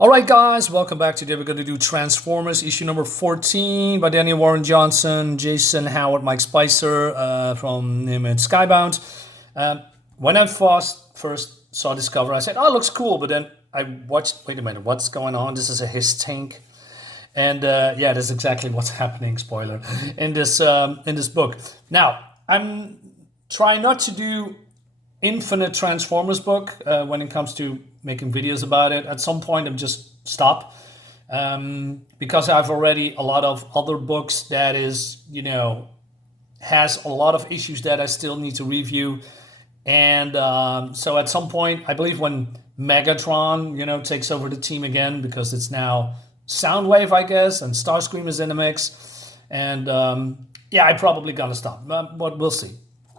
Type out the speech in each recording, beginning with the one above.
Alright guys, welcome back. Today we're going to do Transformers issue number 14 by Daniel Warren Johnson, Jason Howard, Mike Spicer from him at Skybound. When I first saw this cover, I said, oh, it looks cool, but then I watched, wait a minute, what's going on? This is a his tank. And yeah, that's exactly what's happening, spoiler, in this book. Now, I'm trying not to do infinite Transformers book when it comes to making videos about it. At some point I'm just stop because I've already a lot of other books that is, has a lot of issues that I still need to review. And so at some point, I believe when Megatron, takes over the team again, because it's now Soundwave, I guess, and Starscream is in the mix. And yeah, I'm probably gonna stop, but we'll see.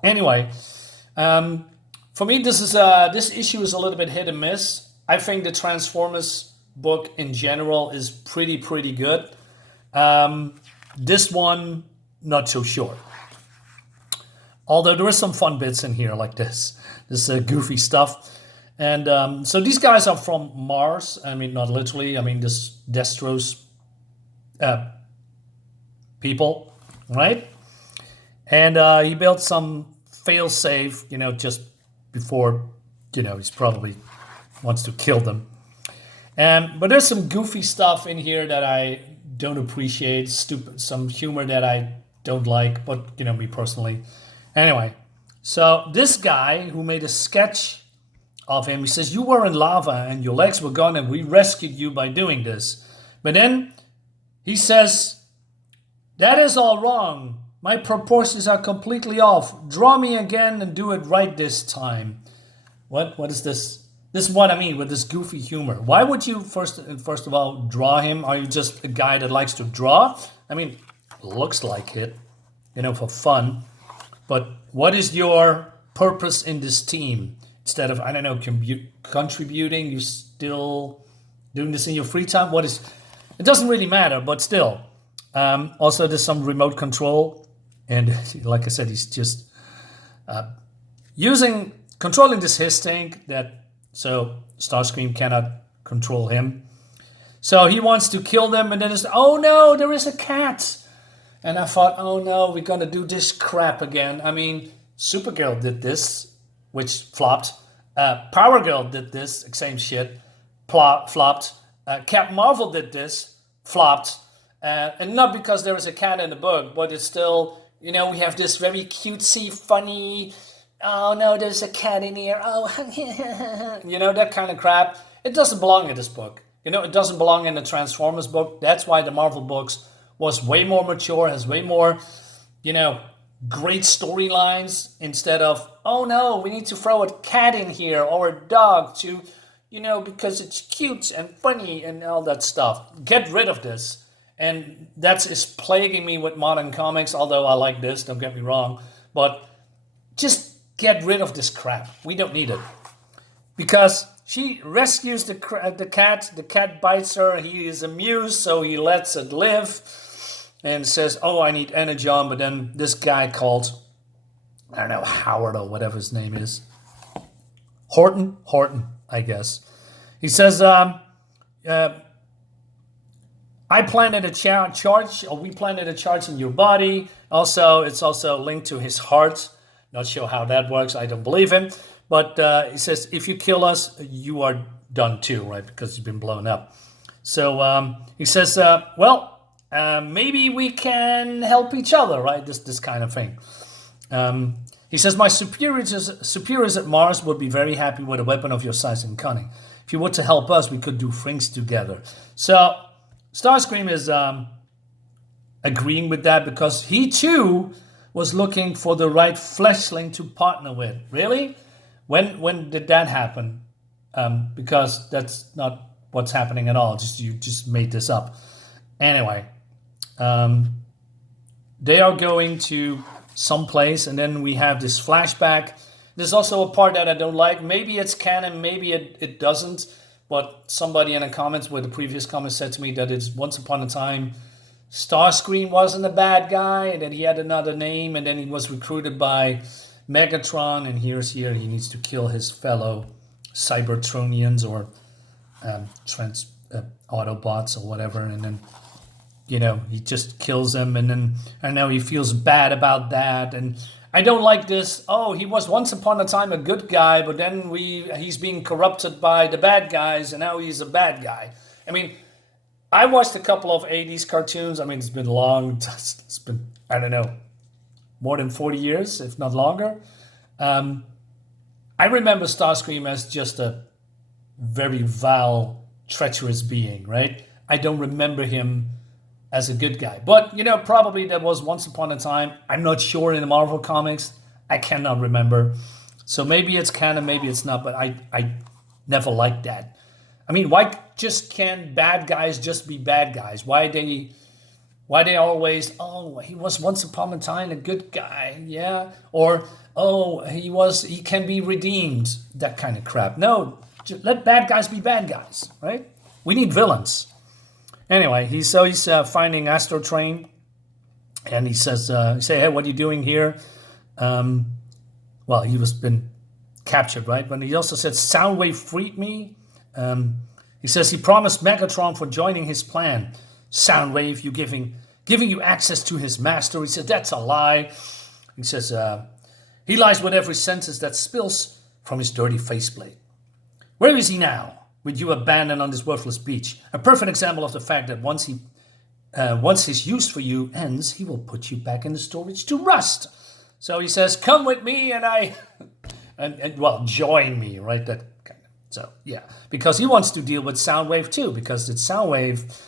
Anyway, for me, this issue is a little bit hit and miss. I think the Transformers book in general is pretty good. This one, not so sure. Although there is some fun bits in here like this goofy stuff. And so these guys are from Mars. I mean, not literally. I mean, this Destro's people, right? And he built some fail-safe, just before, he's probably wants to kill them. But there's some goofy stuff in here that I don't appreciate, some humor that I don't like, but, me personally. Anyway, so this guy who made a sketch of him, he says, you were in lava and your legs were gone and we rescued you by doing this. But then he says, that is all wrong. My proportions are completely off. Draw me again and do it right this time. What is this? This is what I mean with this goofy humor. Why would you first of all draw him? Are you just a guy that likes to draw? I mean, looks like it, for fun. But what is your purpose in this team? Instead of, I don't know, contributing, you're still doing this in your free time? It doesn't really matter, but still. Also, there's some remote control. And like I said, he's just controlling this his tank so Starscream cannot control him. So he wants to kill them, and then it's, oh no, there is a cat. And I thought, oh no, we're gonna do this crap again. I mean, Supergirl did this, which flopped. Power Girl did this, same shit, flopped. Captain Marvel did this, flopped. And not because there is a cat in the book, but it's still, we have this very cutesy, funny, oh no, there's a cat in here, oh, that kind of crap. It doesn't belong in this book. It doesn't belong in the Transformers book. That's why the Marvel books was way more mature, has way more, great storylines instead of, oh no, we need to throw a cat in here or a dog to, because it's cute and funny and all that stuff. Get rid of this. And that is plaguing me with modern comics, although I like this, don't get me wrong. But just get rid of this crap. We don't need it. Because she rescues the cat bites her, he is amused, so he lets it live. And says, oh, I need Energon. But then this guy called, I don't know, Howard or whatever his name is. Horton, I guess. He says, I planted a charge, or we planted a charge in your body. Also, it's also linked to his heart. Not sure how that works. I don't believe him. But he says, if you kill us, you are done too, right? Because you've been blown up. So he says, maybe we can help each other, right? This kind of thing. He says, my superiors at Mars would be very happy with a weapon of your size and cunning. If you were to help us, we could do things together. So Starscream is agreeing with that because he too was looking for the right fleshling to partner with. Really? When did that happen? Because that's not what's happening at all. You just made this up. Anyway, they are going to some place, and then we have this flashback. There's also a part that I don't like. Maybe it's canon, maybe it doesn't. But somebody in the comments with the previous comment said to me that it's once upon a time Starscream wasn't a bad guy, and then he had another name, and then he was recruited by Megatron, and here he needs to kill his fellow Cybertronians or Autobots or whatever, and then he just kills them, and then I know he feels bad about that, and I don't like this. Oh, he was once upon a time a good guy, but then he's being corrupted by the bad guys, and now he's a bad guy. I mean, I watched a couple of 80s cartoons. I mean, it's been long. It's been, I don't know, more than 40 years, if not longer. I remember Starscream as just a very vile, treacherous being, right? I don't remember him as a good guy. But, probably that was once upon a time. I'm not sure in the Marvel comics. I cannot remember. So maybe it's canon, maybe it's not, but I never liked that. I mean, why just can't bad guys just be bad guys? Why they always, oh, he was once upon a time a good guy, yeah? Or, oh, he can be redeemed, that kind of crap. No, just let bad guys be bad guys, right? We need villains. Anyway, he's finding Astro Train, and he says, hey, what are you doing here? Well, he was been captured, right? But he also said, Soundwave freed me. He says he promised Megatron for joining his plan. Soundwave, giving you access to his master. He said, that's a lie. He says, he lies with every sentence that spills from his dirty faceplate. Where is he now? With you abandoned on this worthless beach. A perfect example of the fact that once his use for you ends, he will put you back in the storage to rust. So he says, come with me and join me, right? That kind of. So, yeah. Because he wants to deal with Soundwave too, because it's Soundwave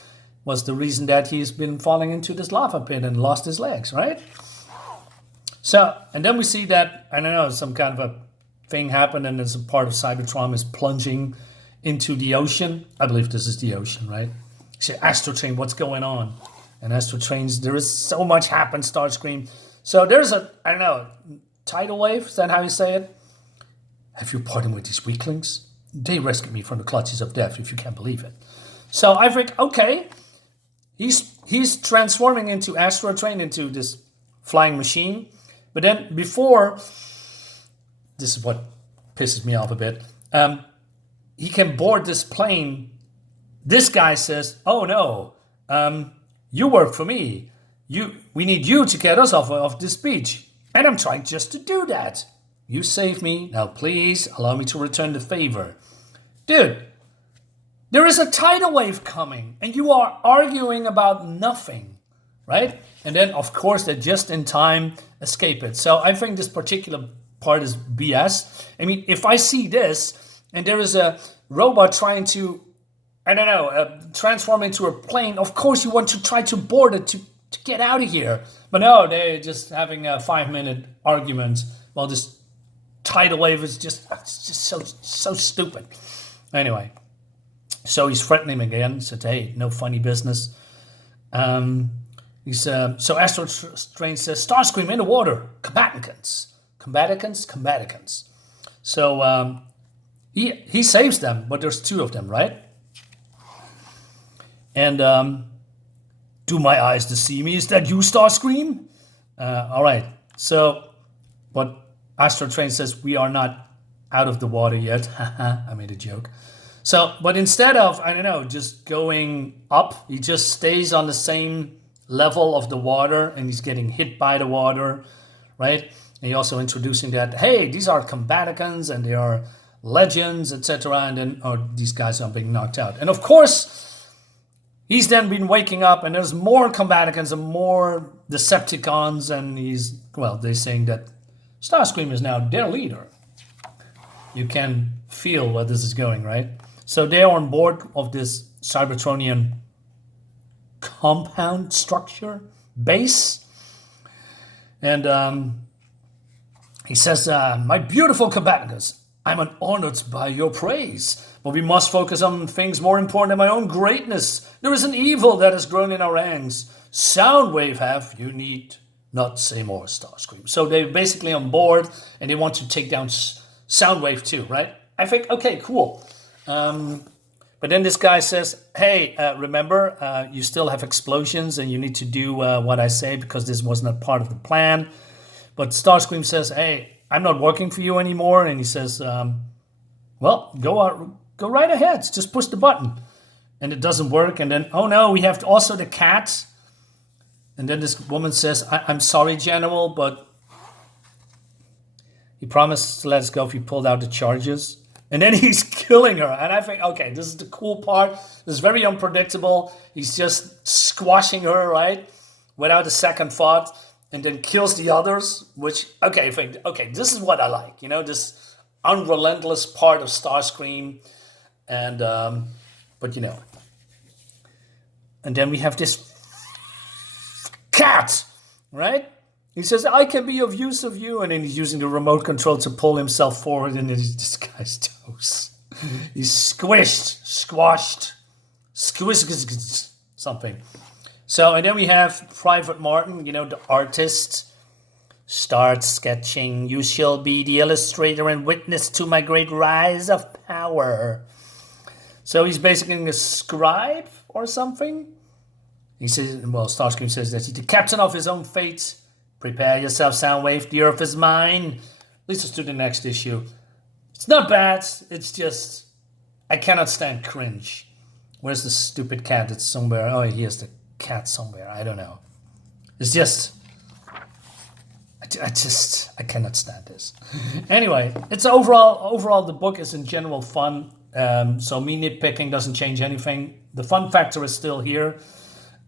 was the reason that he's been falling into this lava pit and lost his legs, right? So, and then we see that, I don't know, some kind of a thing happened, and as a part of Cybertron is plunging into the ocean. I believe this is the ocean, right? You say, Astro Train, what's going on? And Astro Trains, there is so much happened, Starscream. So there's a, I don't know, tidal wave, is that how you say it? Have you parted with these weaklings? They rescued me from the clutches of death, if you can't believe it. So I think, okay, he's transforming into Astro Train, into this flying machine. But then before, this is what pisses me off a bit, he can board this plane. This guy says, oh no, you work for me. We need you to get us off of this beach. And I'm trying just to do that. You saved me. Now please allow me to return the favor. Dude, there is a tidal wave coming and you are arguing about nothing, right? And then of course they just in time escape it. So I think this particular part is BS. I mean, if I see this, and there is a robot trying to, I don't know, transform into a plane. Of course, you want to try to board it to get out of here. But no, they're just having a 5-minute argument. Well, this tidal wave is just so stupid. Anyway, so he's threatening him again. He said, hey, no funny business. So Astro Train says, Starscream in the water. Combaticans. So, He saves them, but there's 2 of them, right? And do my eyes deceive me? Is that you, Starscream? All right. So, but Astro Train says we are not out of the water yet. I made a joke. So, but instead of, I don't know, just going up, he just stays on the same level of the water, and he's getting hit by the water, right? And he also introducing that, hey, these are Combaticans, and they are legends, etc., and then these guys are being knocked out. And of course, he's then been waking up, and there's more Combaticans and more Decepticons, and they're saying that Starscream is now their leader. You can feel where this is going, right? So they're on board of this Cybertronian compound structure base, and he says, my beautiful Combaticans, I'm honored by your praise, but we must focus on things more important than my own greatness. There is an evil that has grown in our ranks. Soundwave you need not say more, Starscream. So they're basically on board, and they want to take down Soundwave too, right? I think, okay, cool. But then this guy says, hey, remember, you still have explosions, and you need to do what I say, because this was not part of the plan. But Starscream says, hey, I'm not working for you anymore. And he says, well, go right ahead. Just push the button. and it doesn't work. And then, oh no, we have also the cat. And then this woman says, I'm sorry, General, but he promised to let us go if he pulled out the charges. And then he's killing her. And I think, okay, this is the cool part. This is very unpredictable. He's just squashing her, right? Without a second thought. And then kills the others. Which, okay, I think, okay, this is what I like. You know, this unrelentless part of Starscream. And, but you know. And then we have this cat, right? He says, I can be of use of you. And then he's using the remote control to pull himself forward. And then this guy's toes. He's squashed, something. So, and then we have Private Martin, you know, the artist. Start sketching. You shall be the illustrator and witness to my great rise of power. So he's basically a scribe or something. He says, well, Starscream says that he's the captain of his own fate. Prepare yourself, Soundwave. The earth is mine. Leads us to the next issue. It's not bad. It's just, I cannot stand cringe. Where's the stupid cat? It's somewhere. Oh, here's the cat somewhere. I don't know. It's just, I cannot stand this. Anyway, it's overall the book is in general fun. So me nitpicking doesn't change anything. The fun factor is still here.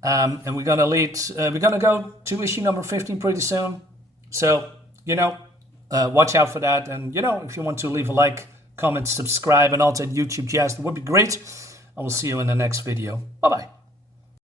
And we're gonna go to issue number 15 pretty soon. So, you know, watch out for that. And, you know, if you want to leave a like, comment, subscribe, and all that YouTube jazz, it would be great. I will see you in the next video. Bye-bye.